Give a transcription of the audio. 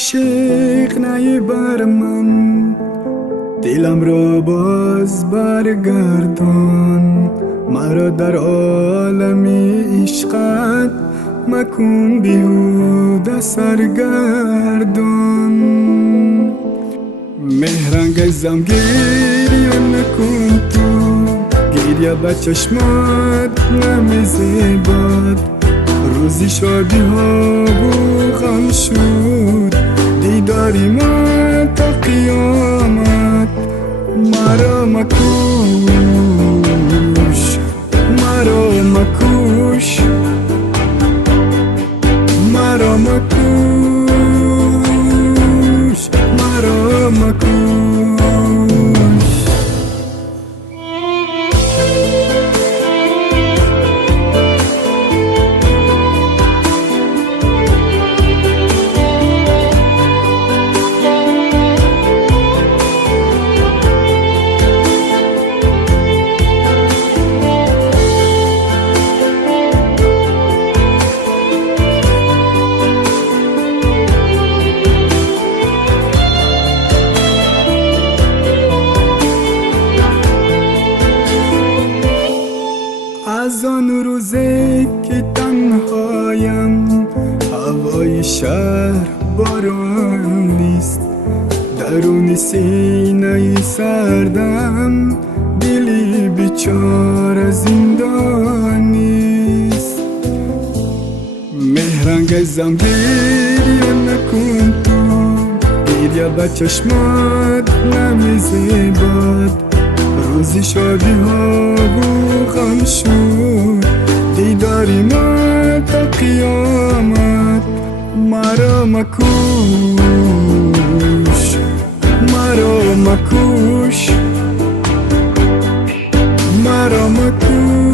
عاشق نیبر من، دلم را باز برگردان. مرا در عالم عشقت مکن بیهوده سرگردان. مهرانگیزم گریه نکن تو، گریه به چشمات نمیزیبد. روزی شادی ها و غم شد، دیداری ما تا قیامت. مرا مکوش، مرا مکوش، مرا مکوش، مرا مکوش. از آن روزی که تنهایم، هوای شهر باران نیست. درون سینه سردم، دلی بیچاره زندان نیست. مهرانگیزم گریه نکن تو، گریه به چشمات نمیزیبد. روزی شادی ها و غم شد، دیداری ما تا قیامت. مرا مکوش، مرا مکوش، مرا مکوش.